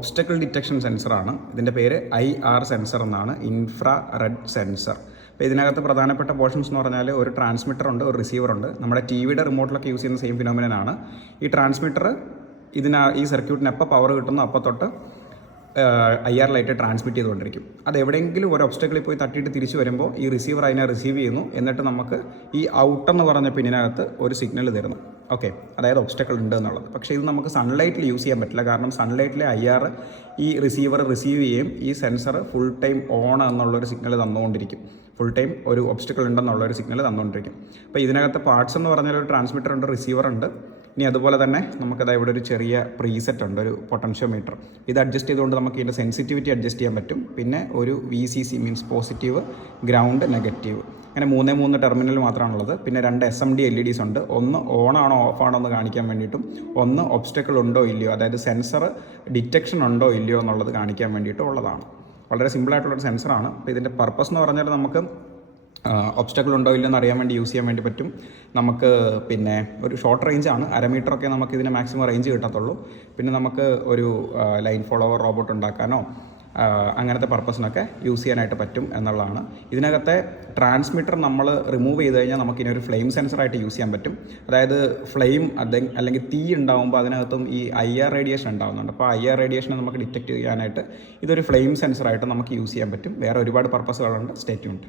Obstacle detection സെൻസറാണ്. ഇതിൻ്റെ പേര് IR sensor എന്നാണ്, ഇൻഫ്രാറെഡ് സെൻസർ. അപ്പോൾ ഇതിനകത്ത് പ്രധാനപ്പെട്ട പോർഷൻസ് എന്ന് പറഞ്ഞാൽ ഒരു ട്രാൻസ്മിറ്റർ ഉണ്ട്, ഒരു റിസീവർ ഉണ്ട്. നമ്മുടെ ടിവിയുടെ റിമോട്ടിലൊക്കെ യൂസ് ചെയ്യുന്ന സെയിം ഫിനോമിനനാണ്. ഈ ട്രാൻസ്മിറ്റർ ഈ സർക്യൂട്ടിന് എപ്പോൾ പവർ കിട്ടുന്നു അപ്പോൾ തൊട്ട് IR ലൈറ്റ് ട്രാൻസ്മിറ്റ് ചെയ്തുകൊണ്ടിരിക്കും. അത് എവിടെയെങ്കിലും ഒരു ഒബ്സ്റ്റക്കിളിൽ പോയി തട്ടിയിട്ട് തിരിച്ചു വരുമ്പോൾ ഈ റിസീവർ അതിനെ റിസീവ് ചെയ്യുന്നു. എന്നിട്ട് നമുക്ക് ഈ ഔട്ടെന്ന് പറഞ്ഞ പിന്നിനകത്ത് ഒരു സിഗ്നൽ തരുന്നു. ഓക്കെ, അതായത് ഒബ്സ്റ്റക്കിൾ ഉണ്ട് എന്നുള്ളത്. പക്ഷേ ഇത് നമുക്ക് സൺലൈറ്റിൽ യൂസ് ചെയ്യാൻ പറ്റില്ല. കാരണം സൺലൈറ്റിലെ IR ഈ റിസീവർ റിസീവ് ചെയ്യും, ഈ സെൻസർ ഫുൾ ടൈം ഓൺ എന്നുള്ളൊരു സിഗ്നൽ തന്നുകൊണ്ടിരിക്കും. ഫുൾ ടൈം ഒരു ഒബ്സ്റ്റക്കിൾ ഉണ്ടെന്നുള്ളൊരു സിഗ്നൽ തന്നുകൊണ്ടിരിക്കും. അപ്പോൾ ഇതിനകത്ത് പാർട്സ് എന്ന് പറഞ്ഞാൽ ഒരു ട്രാൻസ്മിറ്റർ ഉണ്ട്, റിസീവർ ഉണ്ട്. ഇനി അതുപോലെ തന്നെ നമുക്കത് ഇവിടെ ഒരു ചെറിയ പ്രീസെറ്റ് ഉണ്ട്, ഒരു പൊട്ടൻഷ്യോമീറ്റർ. ഇത് അഡ്ജസ്റ്റ് ചെയ്തുകൊണ്ട് നമുക്ക് ഇതിൻ്റെ സെൻസിറ്റിവിറ്റി അഡ്ജസ്റ്റ് ചെയ്യാൻ പറ്റും. പിന്നെ ഒരു VCC means positive, ground, negative, അങ്ങനെ 3 ടെർമിനൽ മാത്രമാണുള്ളത്. പിന്നെ 2 SMD LEDs ഉണ്ട്. ഒന്ന് ഓൺ ആണോ ഓഫ് ആണോ എന്ന് കാണിക്കാൻ വേണ്ടിയിട്ടും ഒന്ന് ഒബ്സ്റ്റക്കിൾ ഉണ്ടോ ഇല്ലയോ, അതായത് സെൻസർ ഡിറ്റക്ഷൻ ഉണ്ടോ ഇല്ലയോ എന്നുള്ളത് കാണിക്കാൻ വേണ്ടിയിട്ടും ഉള്ളതാണ്. വളരെ സിമ്പിളായിട്ടുള്ളൊരു സെൻസറാണ്. അപ്പോൾ ഇതിൻ്റെ പർപ്പസ് എന്ന് പറഞ്ഞാൽ നമുക്ക് ഒബ്സ്റ്റക്കിൾ ഉണ്ടോ ഇല്ലെന്ന് അറിയാൻ വേണ്ടി യൂസ് ചെയ്യാൻ വേണ്ടി പറ്റും. നമുക്ക് പിന്നെ ഒരു ഷോർട്ട് റേഞ്ചാണ്, 1/2 മീറ്ററൊക്കെ നമുക്ക് ഇതിന് മാക്സിമം റേഞ്ച് കിട്ടത്തുള്ളൂ. പിന്നെ നമുക്ക് ഒരു ലൈൻ ഫോളോവർ റോബോട്ട് ഉണ്ടാക്കാനോ അങ്ങനത്തെ പർപ്പസിനൊക്കെ യൂസ് ചെയ്യാനായിട്ട് പറ്റും എന്നുള്ളതാണ്. ഇതിനകത്തെ ട്രാൻസ്മിറ്റർ നമ്മൾ റിമൂവ് ചെയ്ത് കഴിഞ്ഞാൽ നമുക്കിനി ഒരു ഫ്ലെയിം സെൻസറായിട്ട് യൂസ് ചെയ്യാൻ പറ്റും. അതായത് ഫ്ലെയിം അല്ലെങ്കിൽ തീ ഉണ്ടാകുമ്പോൾ അതിനകത്തും ഈ IR റേഡിയേഷൻ ഉണ്ടാകുന്നുണ്ട്. അപ്പോൾ IR റേഡിയേഷനെ നമുക്ക് ഡിറ്റക്റ്റ് ചെയ്യാനായിട്ട് ഇതൊരു ഫ്ലെയിം സെൻസറായിട്ട് നമുക്ക് യൂസ് ചെയ്യാൻ പറ്റും. വേറെ ഒരുപാട് പർപ്പസുകളുണ്ട്. Stay tuned.